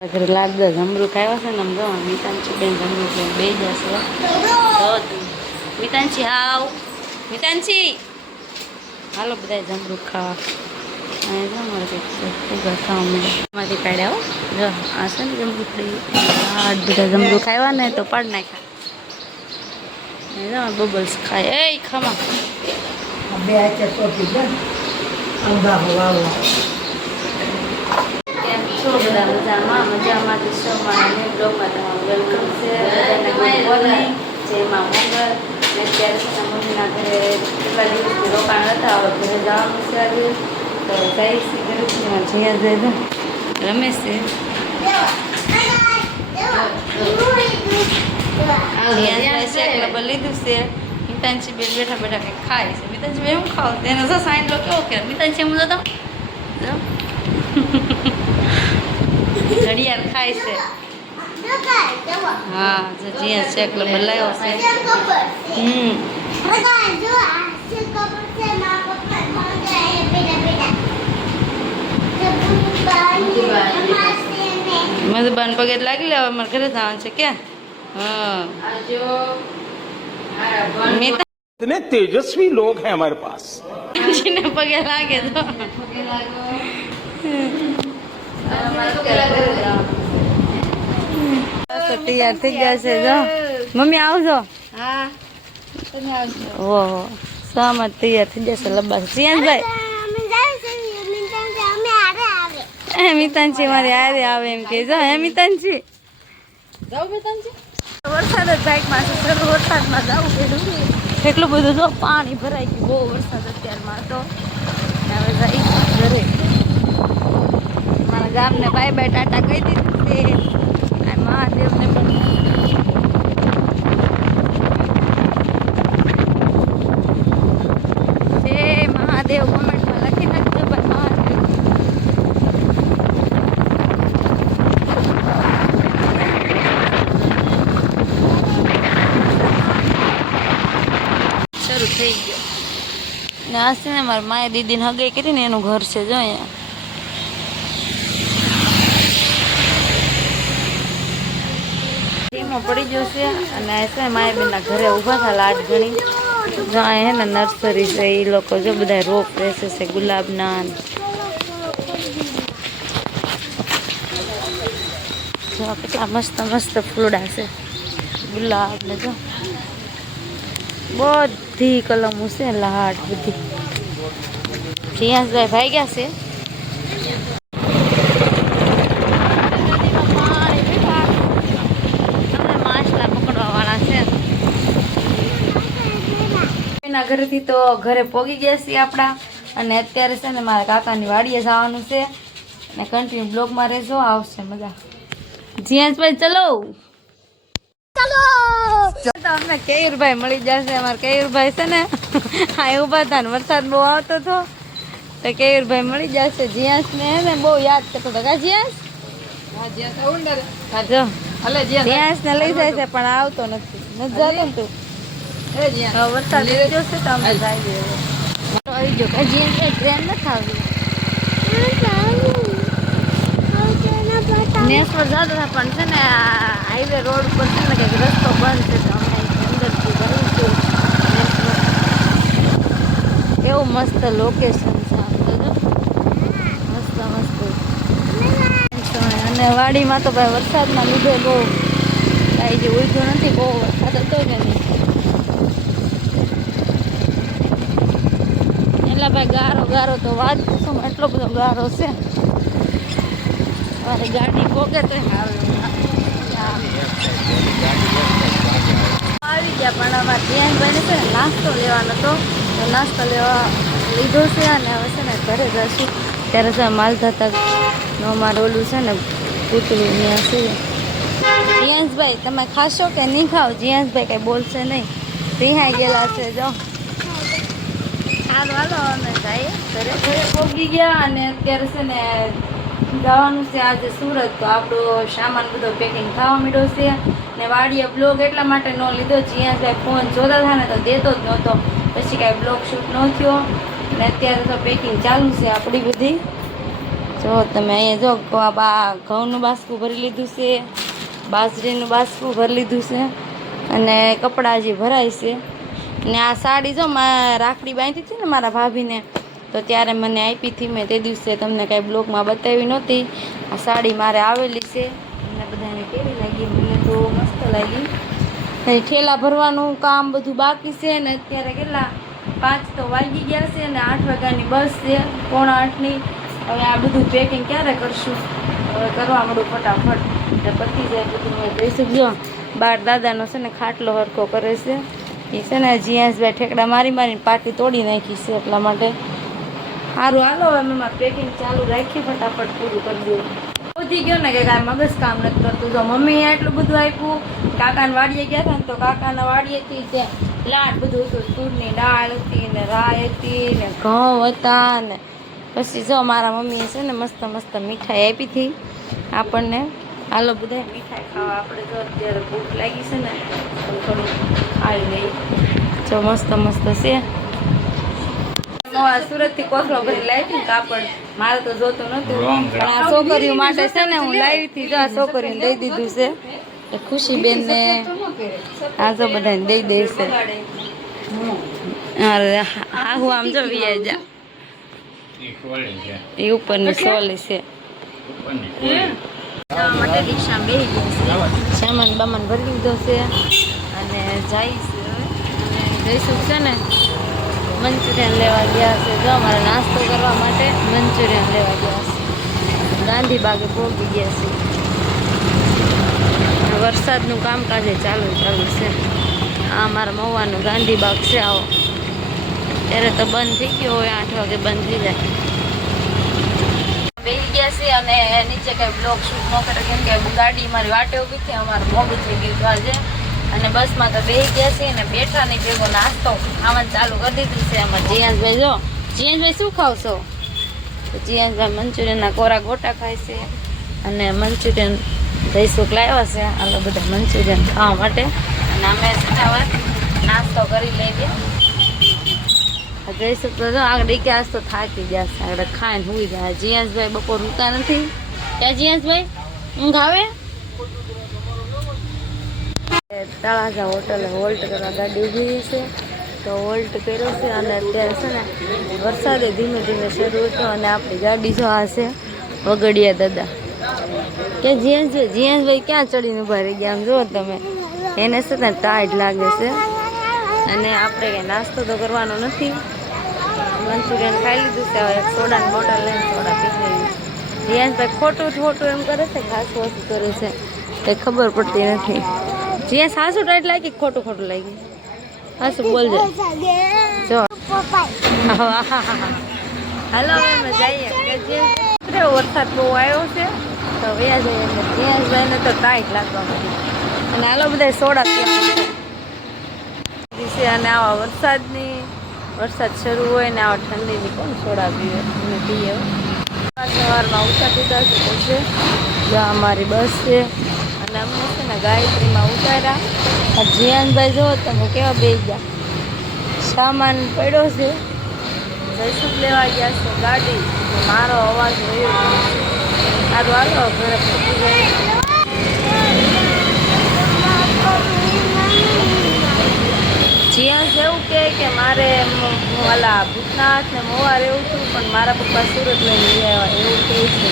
ઘરે લાગદા જમરૂ ખાવા છે ને આમ જો મિતાંશી બેન જમરૂ છે બે જશે મિતાંશી હાવ મિતાંશી હાલો બધા જમરૂ ખાવા અને જો મારે કંઈક ઉભા થવા મળે એમાંથી કાઢ્યા હો જો આ છે ને જમરૂ ખાઈ બધા જમરૂ ખાવા ને તો પાડ નાખ્યા બબલ્સ ખાય એ ખમા બે બધા મજામાં મજામાં શોમાં બ્લોગમાં તમારું વેલકમ છે બધાને ગુડ મોર્નિંગ જેમાં મંગળ ને અત્યારે છે મમ્મીના ઘરે કેટલા દિવસથી રોકાણ હતા હવે ઘરે જવાનું છે આજે તો જઈશ ઘરે જ્યાં જાય રમેશ છે એકલા લીધું છે મિતાંશી બેન બેઠા બેઠા કંઈક ખાય છે મિતાંશી બેન એવું ખાવ એનો જો સાઈન લો કેવો કે મિતાંશી એમ જતો ઘડિયાળ ખાય છે હા જો જ્યાં છે એકલો બદલાયો છે મધુબાન પગે લાગી લેવા અમારે ઘરે જવાનું છે ક્યાં હા इतने तेजस्वी लोग हैं हमारे पास પગે લાગે તો તૈયાર થઈ ગયા છે જો મમ્મી આવજો હા ઓહો સામત તૈયાર થઈ જશે લબ્બા ચિયાનભાઈ મિતાંશી મારી હારે આવે એમ કે જો હે મિતાંશી વરસાદ જ બાઇકમાં છે સર વરસાદમાં જવું પડ્યું એટલું બધું જો પાણી ભરાઈ ગયું બહુ વરસાદ અત્યારમાં તો હવે જઈ ઘરે મારા ગામને બાય બાય ટાટા કહી દીધું છે મહાદેવને પણ જય મહાદેવ કોમેન્ટમાં લખી નાખજો ભાઈ મહાદેવ શરૂ થઈ ગયો ને આ છે ને મારા માએ દીદીને હગાઈ કરી ને એનું ઘર છે જો અહીંયા પડી જશે અને છે માય બેનના ઘરે ઊભા હતા લાટ ઘણી જો હે ને નર્સરી છે એ લોકો જો બધા રોપ રહેશે છે ગુલાબના જો કેટલા મસ્ત મસ્ત ફૂલડા છે ગુલાબ ને જો બધી કલમો છે લાટ બધી જીયાસભાઈ ભાઈ ગયા છે ઘરેથી તો ઘરે પોગી ગયા છીએ આપણા અને અત્યારે છે ને મારા કાકાની વાડીએ જવાનું છે અને કન્ટિન્યુ બ્લોગમાં રહેજો આવશે મજા જીયાસભાઈ ચલો તો અમને કેયુરભાઈ મળી જશે અમારા કેયુરભાઈ છે ને હા ઉભા હતા ને વરસાદ બહુ આવતો હતો તો કેયુરભાઈ મળી જશે જીયાસને ને બહુ યાદ કરતો હતો કા જીયાસ જીયાસને લઈ જાય છે પણ આવતો નથી જતો ને તું વરસાદ જશે તો અમે આવી ગયો ટ્રેન નથી આવી નેસ પર જતા હતા પણ છે ને હાઈવે રોડ પર છે ને કંઈક રસ્તો બંધ છે તો અમે અંદરથી ભરીશું એવું મસ્ત લોકેશન છે મસ્ત મસ્ત અને વાડીમાં તો ભાઈ વરસાદના લીધે બહુ કાંઈ જે ઉલટું નથી બહુ વરસાદ હતો કે નહીં એટલે ભાઈ ગારો ગારો તો વાત શું એટલો બધો ગારો છે મારી ગાડી પોકે તો આવી ગયા પણ અમારે ધ્યાનભાઈને છે ને નાસ્તો લેવાનો હતો તો નાસ્તો લેવા લીધો છે અને હવે છે ને ઘરે જશું ત્યારે છે માલધાતા નો અમારું ઓલું છે ને પૂતળું ત્યાં છે જીયાસભાઈ તમે ખાશો કે નહીં ખાઓ જીયાસભાઈ કંઈ બોલશે નહીં સિંહાઈ ગયેલા છે જો હાલો હાલો અમે જઈએ ઘરે ઘરે પહોંચી ગયા અને અત્યારે છે ને જવાનું છે આજે સુરત તો આપણો સામાન બધો પેકિંગ થવા માંડ્યો છે ને વાડીએ બ્લોગ એટલા માટે ન લીધો જીયાસભાઈ ફોન જોતા હતા ને તો દેતો જ નહોતો પછી કાંઈ બ્લોગ શૂટ ન થયો ને અત્યારે તો પેકિંગ ચાલુ છે આપણી બધી જો તમે અહીંયા જો ઘઉંનું બાસકું ભરી લીધું છે, બાજરીનું બાસકું ભરી લીધું છે અને કપડાં હજી ભરાય છે. અને આ સાડી જો રાખડી બાંધી હતી ને મારા ભાભીને, તો ત્યારે મને આપી હતી મેં તે દિવસે, તમને કાંઈ બ્લોગમાં બતાવી નહોતી. આ સાડી મારે આવેલી છે, મને બધાને કેવી લાગી? મને તો મસ્ત લાગી. ઠેલા ભરવાનું કામ બધું બાકી છે ને અત્યારે કેટલા 5 તો વાગી ગયા છે અને 8 વાગ્યાની બસ છે, 7:45ની. હવે આ બધું પેકિંગ ક્યારે કરશું? હવે કરવા માંડું ફટાફટ, એટલે પતી જાય બધું. હવે જોઈ શકજો બાર દાદાનો છે ને ખાટલો હરખો કરે છે. એ છે ને જીયાસભાઈ ઠેકડા મારીને પાટી તોડી નાખી છે, એટલા માટે. સારું હાલો હવે એમાં પેકિંગ ચાલુ રાખી, ફટાફટ પૂરું કરી દઉં. પહોંચી ગયો ને કે કાંઈ મગજ કામ નથી કરતું. જો મમ્મીએ એટલું બધું આપ્યું. કાકાને વાડીએ ગયા હતા ને તો કાકાના વાડીએથી ત્યાં લાડ બધું હતું, તુરની દાળ હતી ને રાય હતી ને ઘઉં હતા ને પછી જો મારા મમ્મીએ છે ને મસ્ત મસ્ત મીઠાઈ આપી હતી આપણને. હાલો બધા મીઠાઈ ખાવા. આપણે જો અત્યારે ભૂખ લાગી છે ને તો થોડું ખાઈ લઈ. જો મસ્ત મસ્ત છે. સુરતથી કોથળો ભરી લાવી હતી કાપડ, મારે તો જોતું નહોતું પણ આ છોકરીઓ માટે છે ને હું લાવી હતી. જો આ છોકરીને દઈ દીધું છે, ખુશીબેન ને આ જો બધાને દઈ દઈશ. હા હું આમ જો વિયા જા, એ ઉપરની સોલી છે. માટે રિક્ષા બેસી ગઈ છે, સામાન બામાન ભરી લીધો છે અને જઈશ. અને જઈશું છે ને મંચુરિયન લેવા ગયા છે. જો અમારે નાસ્તો કરવા માટે મંચુરિયન લેવા ગયા છે. ગાંધીબાગે પહોંચી ગયા છે. વરસાદનું કામકાજ ચાલુ છે. આ અમારા મહુવાનું ગાંધીબાગ છે. આવો ત્યારે તો બંધ થઈ ગયો હોય, 8 વાગે બંધ થઈ જાય. બેસી ગયા છે અને નીચે કંઈ બ્લોગ શૂટ ન કરે કેમ કે ગાડી મારી વાટે ઊભી છે. અમારે મોડું થઈ ગયું આજે અને બસમાં તો બેસી ગયા છે ને બેઠા નહીં ભેગો નાસ્તો ખાવાનું ચાલુ કરી દીધું છે. આમાં જીયાસભાઈ જો, જીયાસભાઈ શું ખાવશો? તો જીયાસભાઈ મંચુરિયનના કોરા ગોટા ખાય છે અને મંચુરિયન દહીસુક લાવ્યા છે. આલો બધા મંચુરિયન ખાવા માટે. અને અમે હવે નાસ્તો કરી લઈએ. દહીસુક તો જો આગળ કે આજ તો થાકી જશે, આગળ ખાઈને સુઈ જાય. જીયાસભાઈ બપોર રૂતા નથી. ક્યાં જીયાસભાઈ ઊંઘ આવે? તળાજા હોટલે હોલ્ટ કરવા ગાડી ઊભી છે, તો હોલ્ટ કર્યો છે. અને અત્યારે છે ને વરસાદે ધીમે ધીમે શરૂ હતો અને આપણી ગાડી જો આ છે વગડિયા દાદા. કે જીયાસભાઈ ક્યાં ચડીને ઊભા રહી ગયા? આમ જુઓ તમે, એને છે ને ટાઈટ લાગે છે. અને આપણે કંઈ નાસ્તો તો કરવાનો નથી, મંચુરિયન ખાઈ લીધું છે. હવે એક સોડાની બોટલ લઈને સોડા પી લઈએ. જીયાસભાઈ ખોટું એમ કરે છે, ખાસું ઓછું કરે છે, કંઈ ખબર પડતી નથી. જ્યાં સાસુ ટાઈટ લાગી ખોટું લાગી? સાસુ બોલજે જો. હાલો અમે જઈએ. વરસાદ બહુ આવ્યો છે તો વ્યા જઈએ. એટલે જીયાસભાઈને તો ટાઈટ લાગવા માંડી. અને હાલો બધા સોડા પીવા છે. અને આવા વરસાદ શરૂ હોય ને આવા ઠંડીની કોણ સોડા પીવે? અમે પીએ. સવારમાં ઊંચા પીધા છે પછી જો અમારી બસ છે અને અમને છે ને ગાયત્રીમાં ઉતાર્યા. જીયાનભાઈ જો તમે કેવા બેસી ગયા. સામાન પડ્યો છે, જયસુખ લેવા ગયા છે ગાડી. મારો અવાજ રહ્યો સારું હાલો ઘરે પહોંચી જાય. જીયાસ એવું કે મારે ઓલા ભૂતનાથ ને મોવા રહેવું હતું પણ મારા પપ્પા સુરત લઈને આવ્યા એવું કહે છે.